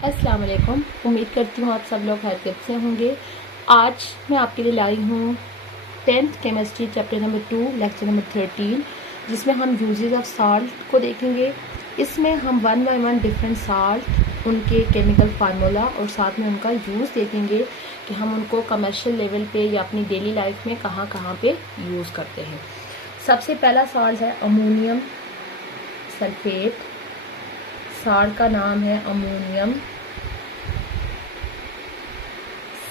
अस्सलाम वालेकुम। उम्मीद करती हूँ आप सब लोग खैरियत से होंगे। आज मैं आपके लिए लाई हूँ 10th chemistry chapter number 2 lecture number 13, जिसमें हम यूजेस ऑफ साल्ट को देखेंगे। इसमें हम one by one different salt, उनके केमिकल फार्मूला और साथ में उनका यूज़ देखेंगे कि हम उनको कमर्शियल लेवल पे या अपनी डेली लाइफ में कहाँ कहाँ पे यूज़ करते हैं। सबसे पहला साल्ट है अमोनियम सल्फेट। साल्ट का नाम है अमोनियम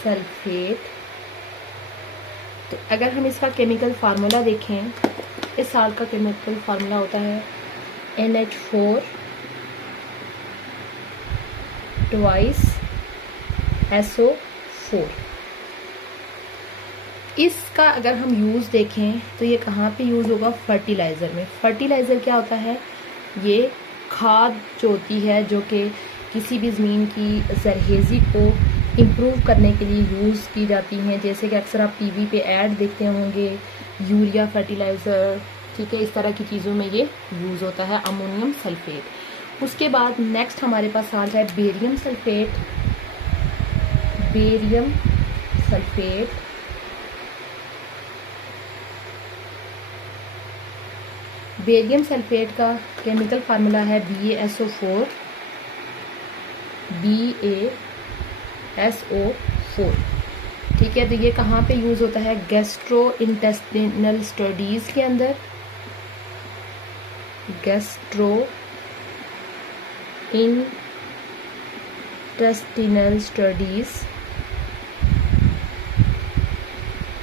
सल्फेट। तो अगर हम इसका केमिकल फार्मूला देखें, इस साल्ट का केमिकल फार्मूला होता है NH4 ट्वाइस SO4। इसका अगर हम यूज़ देखें तो ये कहाँ पे यूज़ होगा? फर्टिलाइज़र में। फर्टिलाइज़र क्या होता है? ये खाद जो होती है जो कि किसी भी ज़मीन की जरखेज़ी को इम्प्रूव करने के लिए यूज़ की जाती हैं। जैसे कि अक्सर आप टीवी पे ऐड देखते होंगे, यूरिया फर्टिलाइज़र, ठीक है, इस तरह की चीज़ों में ये यूज़ होता है अमोनियम सल्फेट। उसके बाद नेक्स्ट हमारे पास आ जाए barium sulphate. Barium sulphate barium sulphate का केमिकल फार्मूला है BaSO4। BaSO4, ठीक है। तो ये कहाँ पे यूज़ होता है? गैस्ट्रो इंटेस्टिनल स्टडीज़ के अंदर। गैस्ट्रो इंटेस्टिनल स्टडीज़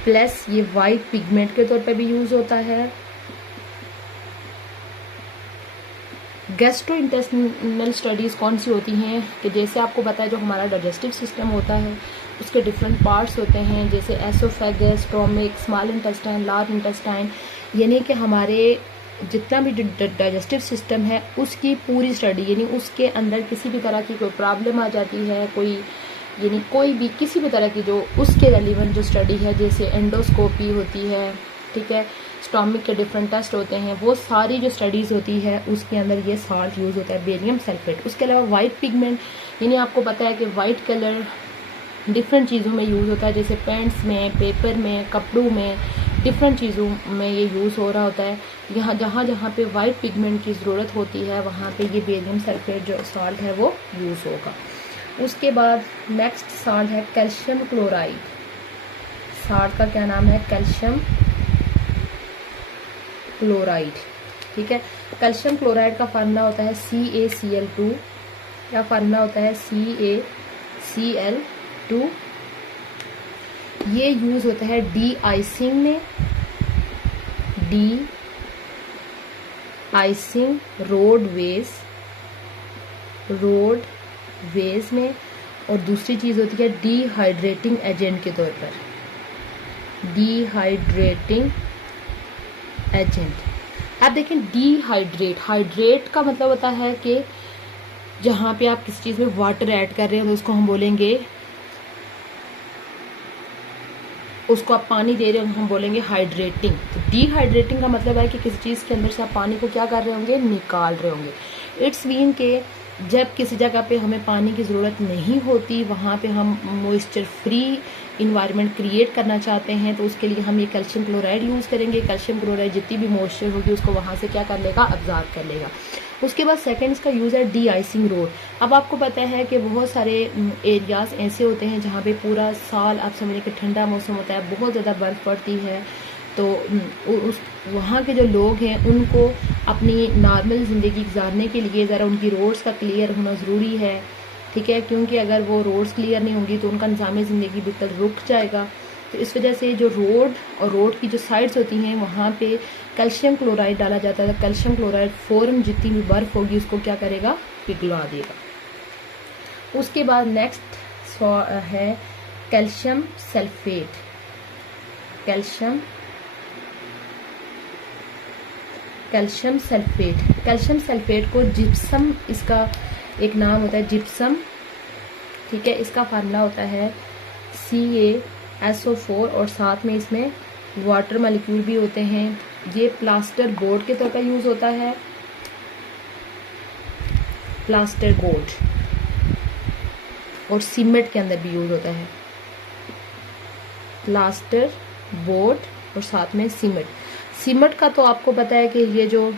प्लस ये वाइट पिगमेंट के तौर पे भी यूज़ होता है। गैस्ट्रो इंटेस्टिनल स्टडीज़ कौन सी होती हैं कि जैसे आपको पता है जो हमारा डाइजेस्टिव सिस्टम होता है उसके डिफरेंट पार्ट्स होते हैं, जैसे oesophagus, stomach, small intestine, large intestine, यानी कि हमारे जितना भी डाइजेस्टिव सिस्टम है उसकी पूरी स्टडी, यानी उसके अंदर किसी भी तरह की कोई प्रॉब्लम आ जाती है, कोई यानी कोई भी किसी भी तरह की जो उसके रेलिवेंट जो स्टडी है, जैसे एंडोस्कोपी होती है, ठीक है, स्टोमक के डिफरेंट टेस्ट होते हैं, वो सारी जो स्टडीज़ होती है उसके अंदर ये साल्ट यूज़ होता है बेरियम सल्फेट। उसके अलावा वाइट पिगमेंट, यानी आपको पता है कि वाइट कलर डिफरेंट चीज़ों में यूज़ होता है, जैसे पेंट्स में, पेपर में, कपड़ों में, डिफरेंट चीज़ों में ये यूज़ हो रहा होता है। यहाँ जहाँ जहाँ पे वाइट पिगमेंट की ज़रूरत होती है वहाँ पे ये बेरियम सल्फेट जो साल्ट है वो यूज़ होगा। उसके बाद नेक्स्ट साल्ट है कैल्शियम क्लोराइड। साल्ट का क्या नाम है? कैल्शियम क्लोराइड, ठीक है। कैल्शियम क्लोराइड का फार्मूला होता है CaCl2। क्या फार्मूला होता है? CaCl2। ये यूज होता है डी आइसिंग में, डी आइसिंग रोड वेज में, और दूसरी चीज होती है डिहाइड्रेटिंग एजेंट के तौर पर। Dehydrating agent. आप देखें हाइड्रेट का मतलब होता है कि जहाँ पे आप किसी चीज़ में वाटर ऐड कर रहे हैं तो उसको हम बोलेंगे, उसको आप पानी दे रहे हो हम बोलेंगे हाइड्रेटिंग। तो डिहाइड्रेटिंग का मतलब है कि किसी चीज़ के अंदर से आप पानी को क्या कर रहे होंगे? निकाल रहे होंगे। इट्स मीन के जब किसी जगह पे हमें पानी की ज़रूरत नहीं होती, वहाँ पे हम मॉइस्चर फ्री इन्वायरमेंट क्रिएट करना चाहते हैं, तो उसके लिए हम ये कैल्शियम क्लोराइड यूज़ करेंगे। कैल्शियम क्लोराइड जितनी भी मॉइस्चर होगी उसको वहाँ से क्या कर लेगा? अब्जॉर्ब कर लेगा। उसके बाद सेकेंड इसका यूज़ है डी आइसिंग रोड। अब आपको पता है कि बहुत सारे एरियाज़ ऐसे होते हैं जहाँ पे पूरा साल आप समझें कि ठंडा मौसम होता है, बहुत ज़्यादा बर्फ़ पड़ती है, तो उस वहाँ के जो लोग हैं उनको अपनी नॉर्मल ज़िंदगी गुजारने के लिए ज़रा उनकी रोड्स का क्लियर होना ज़रूरी है, ठीक है, क्योंकि अगर वो रोड्स क्लियर नहीं होंगी तो उनका निज़ाम ज़िंदगी बिल्कुल रुक जाएगा। तो इस वजह से जो रोड और रोड की जो साइड्स होती हैं वहाँ पे कैल्शियम क्लोराइड डाला जाता है। कैल्शियम क्लोराइड फ़ौरन जितनी भी बर्फ़ होगी उसको क्या करेगा? पिघला देगा। उसके बाद नेक्स्ट है कैल्शियम सल्फेट। कैल्शियम सल्फेट को जिप्सम, इसका एक नाम होता है जिप्सम, ठीक है। इसका फार्मूला होता है CaSO4 और साथ में इसमें वाटर मॉलिक्यूल भी होते हैं। ये प्लास्टर बोर्ड के तौर पर यूज़ होता है, प्लास्टर बोर्ड। और सीमेंट के अंदर भी यूज़ होता है। प्लास्टर बोर्ड और साथ में सीमेंट। सीमेंट का तो आपको पता है कि ये जो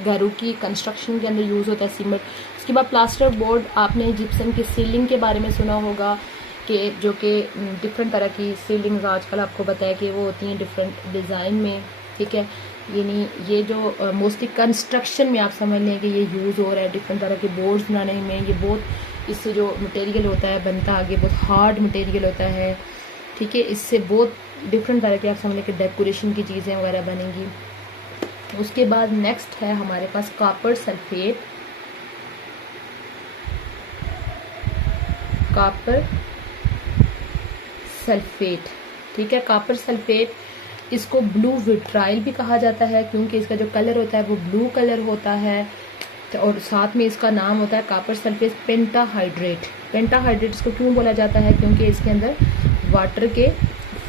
घरों की कंस्ट्रक्शन के अंदर यूज़ होता है सीमेंट। उसके बाद प्लास्टर बोर्ड, आपने जिप्सम की सीलिंग के बारे में सुना होगा कि जो कि डिफरेंट तरह की सीलिंग्स आजकल आपको पता है कि वो होती हैं डिफरेंट डिज़ाइन में, ठीक है। यानी ये जो मोस्टली कंस्ट्रक्शन में आप समझ लें कि ये यूज़ हो रहा है डिफरेंट तरह के बोर्ड्स बनाने में। ये बहुत इससे जो मटेरियल होता है बनता आगे बहुत हार्ड मटेरियल होता है, ठीक है। इससे बहुत डिफरेंट तरह के आप समझ लें कि डेकोरेशन की चीज़ें वगैरह बनेंगी। उसके बाद नेक्स्ट है हमारे पास कॉपर सल्फेट। कॉपर सल्फेट, ठीक है। कॉपर सल्फेट, इसको ब्लू विट्राइल भी कहा जाता है क्योंकि इसका जो कलर होता है वो ब्लू कलर होता है। तो और साथ में इसका नाम होता है कॉपर सल्फेट पेंटाहाइड्रेट। पेंटाहाइड्रेट इसको क्यों बोला जाता है? क्योंकि इसके अंदर वाटर के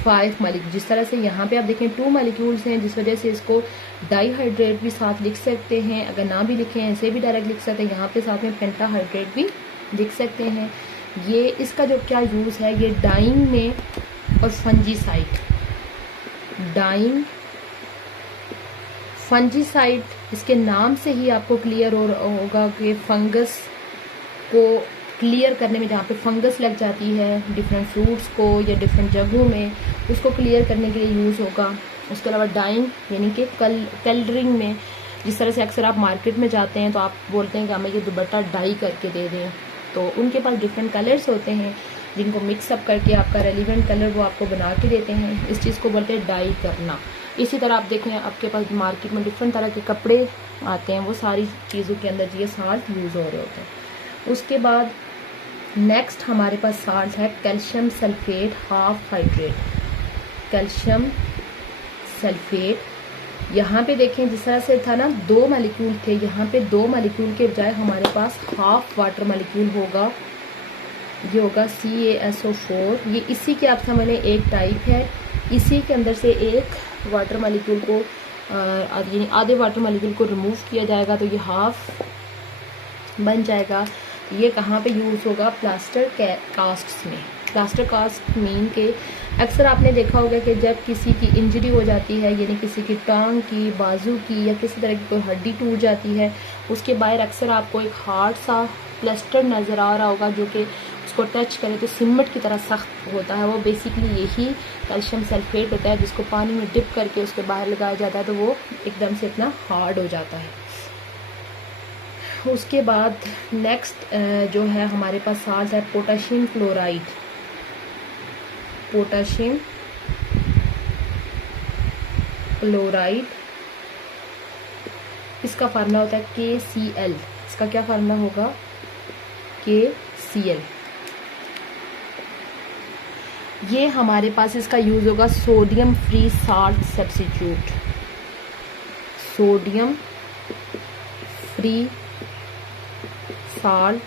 5 मालिक्यूल, जिस तरह से यहाँ पे आप देखें 2 मालिक्यूल्स हैं, जिस वजह से इसको डाईहाइड्रेट भी साथ लिख सकते हैं। अगर ना भी लिखें ऐसे भी डायरेक्ट लिख सकते हैं, यहाँ पे साथ में पेंटाहाइड्रेट भी लिख सकते हैं। ये इसका जो क्या यूज़ है, ये डाइंग में और फंजीसाइड, डाइंग फंजीसाइड, इसके नाम से ही आपको क्लियर होगा कि फंगस को क्लियर करने में, जहाँ पे फंगस लग जाती है डिफरेंट फ्रूट्स को या डिफरेंट जगहों में, उसको क्लियर करने के लिए यूज़ होगा। उसके अलावा डाइंग यानी कि कलरिंग में, जिस तरह से अक्सर आप मार्केट में जाते हैं तो आप बोलते हैं कि हमें ये दुपट्टा डाई करके दे दें, तो उनके पास डिफरेंट कलर्स होते हैं जिनको मिक्सअप करके आपका रेलिवेंट कलर वो आपको बना के देते हैं। इस चीज़ को बोलते हैं डाई करना। इसी तरह आप देखें आपके पास मार्केट में डिफरेंट तरह के कपड़े आते हैं, वो सारी चीज़ों के अंदर ये साल्ट यूज़ हो रहे होते हैं। उसके बाद नेक्स्ट हमारे पास साल्ट है calcium sulphate half hydrate. Calcium sulphate, यहाँ पे देखें जिस तरह से था ना 2 मालिक्यूल थे, यहाँ पे 2 मालिक्यूल के बजाय हमारे पास हाफ वाटर मालिक्यूल होगा। ये होगा CaSO4। ये इसी के आप समझ लें एक टाइप है। इसी के अंदर से एक वाटर मालिक्यूल को यानी आधे वाटर मालिक्यूल को रिमूव किया जाएगा तो ये हाफ बन जाएगा। ये कहाँ पे यूज़ होगा? प्लास्टर कास्ट्स में। प्लास्टर कास्ट मीन के अक्सर आपने देखा होगा कि जब किसी की इंजरी हो जाती है, यानी किसी की टांग की, बाजू की या किसी तरह की कोई हड्डी टूट जाती है, उसके बाहर अक्सर आपको एक हार्ड सा प्लास्टर नज़र आ रहा होगा जो कि उसको टच करें तो सीमेंट की तरह सख्त होता है। वो बेसिकली यही कैल्शियम सल्फेट होता है जिसको पानी में डिप करके उसके बाहर लगाया जाता है तो वो एकदम से इतना हार्ड हो जाता है। उसके बाद नेक्स्ट जो है हमारे पास साल्ट है पोटाशियम क्लोराइड। पोटाशियम क्लोराइड, इसका फार्मूला होता है KCl। इसका क्या फार्मूला होगा? KCl। ये हमारे पास इसका यूज़ होगा sodium free salt substitute. Sodium free salt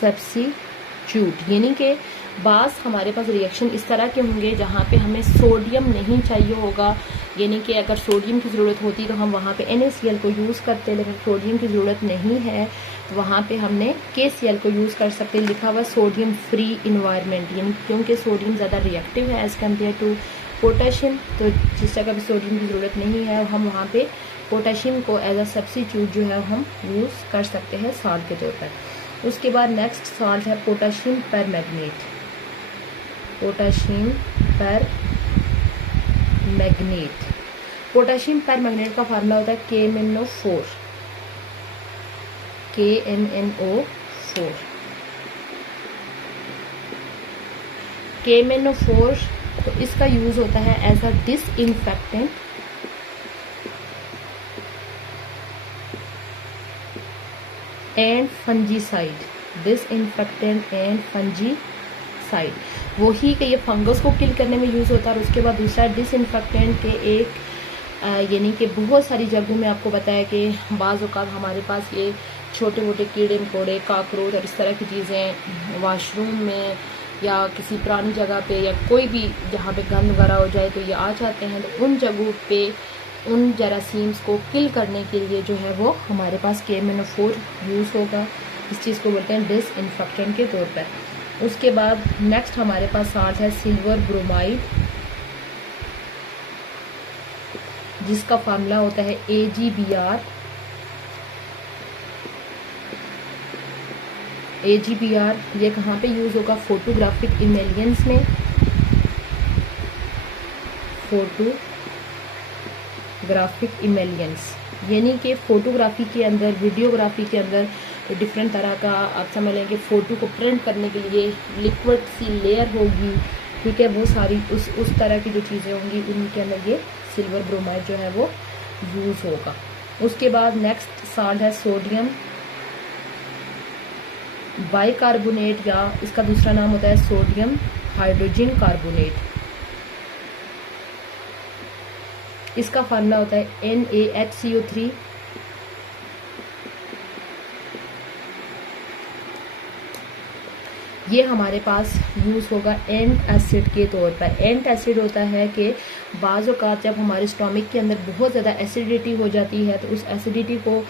substitute, यानी कि बास हमारे पास रिएक्शन इस तरह के होंगे जहाँ पे हमें सोडियम नहीं चाहिए होगा, यानी कि अगर सोडियम की ज़रूरत होती तो हम वहाँ पे NaCl को यूज़ करते, लेकिन सोडियम की ज़रूरत नहीं है तो वहाँ पे हमने KCl को यूज़ कर सकते। लिखा हुआ सोडियम फ्री इन्वायरमेंट, यानी क्योंकि सोडियम ज़्यादा रिएक्टिव है एज़ कम्पेयर टू पोटाशियम, तो जिस जगह पर सोडियम की ज़रूरत नहीं है हम वहाँ पे पोटाशियम को एज अ सब्स्टिट्यूट जो है हम यूज़ कर सकते हैं साल्ट के तौर पर। उसके बाद नेक्स्ट साल्ट है potassium permanganate. Potassium permanganate, potassium permanganate का फार्मूला होता है KMnO4। KMnO4, KMnO4, तो इसका यूज़ होता है as a disinfectant and fungicide. Disinfectant and fungicide, वही कि ये फंगस को किल करने में यूज़ होता है। और उसके बाद दूसरा डिसइंफेक्टेंट के एक यानी कि बहुत सारी जगहों में आपको बताया कि बाज़ औक़ात हमारे पास ये छोटे मोटे कीड़े मकोड़े, काकरोच और इस तरह की चीज़ें वाशरूम में या किसी पुरानी जगह पे या कोई भी जहाँ पे गंद वगैरह हो जाए तो ये आ जाते हैं। तो उन जगहों पे उन जरासीम्स को किल करने के लिए जो है वो हमारे पास KMnO4 यूज़ होगा। इस चीज़ को बोलते हैं डिसइंफेक्टेंट के तौर पर। उसके बाद नेक्स्ट हमारे पास साल्ट है सिल्वर ब्रोमाइड, जिसका फार्मूला होता है AgBr। AgBr ये कहाँ पे यूज़ होगा? फोटोग्राफिक इमेलियंस में, फोटोग्राफिक इमेलियंस यानी कि फ़ोटोग्राफी के अंदर, वीडियोग्राफी के अंदर डिफरेंट तरह का आप समझ लें कि फ़ोटो को प्रिंट करने के लिए लिक्विड सी लेयर होगी, ठीक है, वो सारी उस तरह की जो चीज़ें होंगी उनके अंदर ये सिल्वर ब्रोमाइड जो है वो यूज़ होगा। उसके बाद नेक्स्ट साल्ट है सोडियम बाइकार्बोनेट, या इसका दूसरा नाम होता है सोडियम हाइड्रोजन कार्बोनेट। इसका फार्मूला होता है NaHCO3। ये हमारे पास यूज़ होगा एंट एसिड के तौर पर। एंट एसिड होता है कि बाज़ औक़ात जब हमारे स्टोमक के अंदर बहुत ज़्यादा एसिडिटी हो जाती है तो उस एसिडिटी को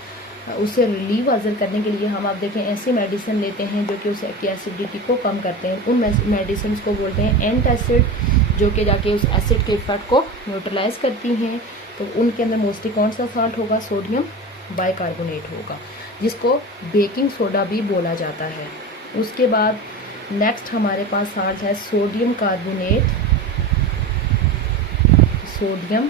उससे रिलीव हासिल करने के लिए हम आप देखें ऐसी मेडिसिन लेते हैं जो कि उस एसिडिटी को कम करते हैं। उन मेडिसिन को बोलते हैं एंट एसिड, जो कि जाके उस एसिड के इफेक्ट को न्यूट्रलाइज करती हैं। तो उनके अंदर मोस्टली कौन सा साल्ट होगा? सोडियम बाइकार्बोनेट होगा, जिसको बेकिंग सोडा भी बोला जाता है। उसके बाद नेक्स्ट हमारे पास साल्ट है सोडियम कार्बोनेट, सोडियम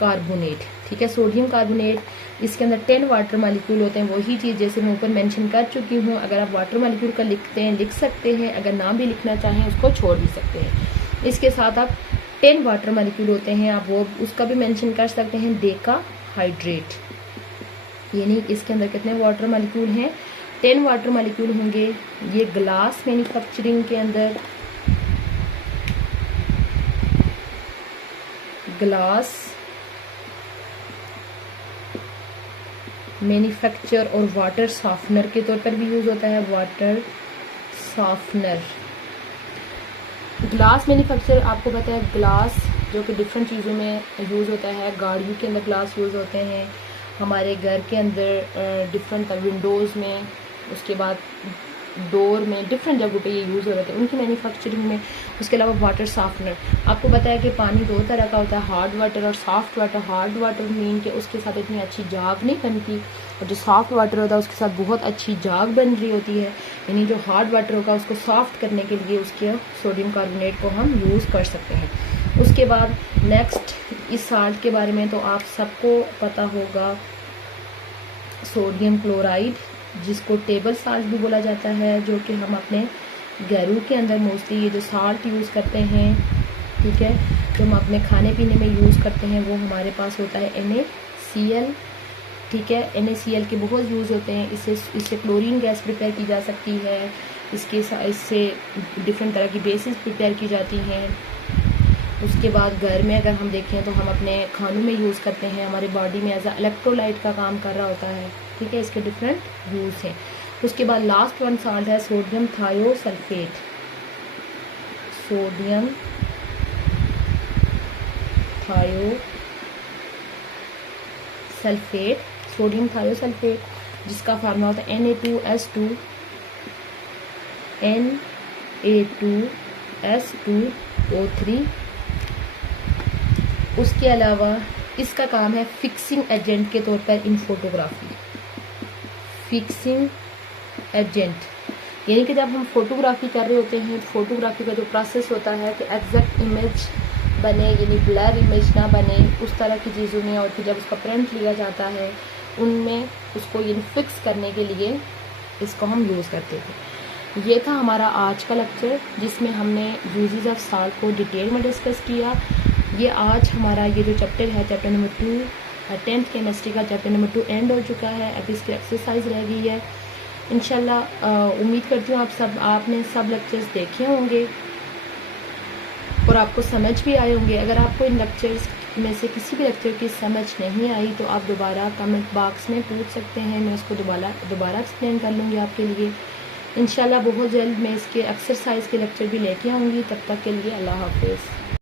कार्बोनेट, ठीक है, सोडियम कार्बोनेट। इसके अंदर 10 वाटर मालिक्यूल होते हैं, वही चीज़ जैसे मैं ऊपर मेंशन कर चुकी हूँ। अगर आप वाटर मालिक्यूल का लिखते हैं लिख सकते हैं, अगर ना भी लिखना चाहें उसको छोड़ भी सकते हैं। इसके साथ आप 10 वाटर मालिक्यूल होते हैं, आप वो उसका भी मेंशन कर सकते हैं, डेका हाइड्रेट, यानी इसके अंदर कितने वाटर मालिक्यूल हैं? 10 वाटर मालिक्यूल होंगे। ये ग्लास मैन्युफैक्चरिंग के अंदर, ग्लास मैन्युफैक्चर और वाटर सॉफ्टनर के तौर पर भी यूज़ होता है। वाटर सॉफ्टनर, ग्लास मैन्युफैक्चर आपको पता है, ग्लास जो कि डिफरेंट चीज़ों में यूज़ होता है। गाड़ियों के अंदर ग्लास यूज़ होते हैं, हमारे घर के अंदर डिफरेंट विंडोज़ में, उसके बाद डोर में, डिफरेंट जगहों पे ये यूज़ हो रहे थे उनकी मैन्युफैक्चरिंग में। उसके अलावा वाटर सॉफ्टनर, आपको पता है कि पानी 2 तरह का होता है, हार्ड वाटर और soft water. Hard water mean के उसके साथ इतनी अच्छी जाग नहीं बनती, और जो सॉफ्ट वाटर होता है उसके साथ बहुत अच्छी जाग बन रही होती है। यानी जो हार्ड वाटर होगा उसको सॉफ्ट करने के लिए उसके सोडियम कार्बोनेट को हम यूज़ कर सकते हैं। उसके बाद नेक्स्ट इस साल्ट के बारे में तो आप सबको पता होगा, सोडियम क्लोराइड, जिसको टेबल साल्ट भी बोला जाता है, जो कि हम अपने घरों के अंदर मोस्टली ये जो साल्ट यूज़ करते हैं, ठीक है, जो हम अपने खाने पीने में यूज़ करते हैं, वो हमारे पास होता है NaCl, ठीक है। NaCl के बहुत यूज़ होते हैं। इससे क्लोरीन गैस प्रिपेयर की जा सकती है, इससे डिफरेंट तरह की बेसिस प्रिपेयर की जाती हैं। उसके बाद घर में अगर हम देखें तो हम अपने खानों में यूज़ करते हैं, हमारी बॉडी में एज अ इलेक्ट्रोलाइट का काम कर रहा होता है, ठीक है। इसके डिफरेंट यूज़ हैं। उसके बाद लास्ट वन साल्ट है sodium thiosulphate, sodium thiosulphate, sodium thiosulphate, जिसका फार्मूला होता है Na2S2 Na2S2O3। उसके अलावा इसका काम है फिक्सिंग एजेंट के तौर पर इन फोटोग्राफी। फिक्सिंग एजेंट यानी कि जब हम फोटोग्राफी कर रहे होते हैं, फोटोग्राफी का जो प्रोसेस होता है कि एग्जैक्ट इमेज बने, यानी ब्लर इमेज ना बने, उस तरह की चीज़ों में, और फिर जब उसका प्रिंट लिया जाता है उनमें उसको यानी फिक्स करने के लिए इसको हम यूज़ करते थे। ये था हमारा आज का लेक्चर, जिसमें हमने यूजेस ऑफ साल्ट को डिटेल में डिस्कस किया। ये आज हमारा ये जो चैप्टर है, चैप्टर नंबर 2 10th केमिस्ट्री का चैप्टर नंबर 2 एंड हो चुका है। अब इसकी एक्सरसाइज रह गई है। इंशाल्लाह उम्मीद करती हूँ आपने सब लेक्चर्स देखे होंगे और आपको समझ भी आए होंगे। अगर आपको इन लेक्चर्स में से किसी भी लेक्चर की समझ नहीं आई तो आप दोबारा कमेंट बॉक्स में पूछ सकते हैं, मैं उसको दोबारा एक्सप्लेन कर लूँगी आपके लिए। इंशाल्लाह बहुत जल्द मैं इसके एक्सरसाइज के लेक्चर भी लेके आऊँगी। तब तक के लिए अल्लाह हाफिज़।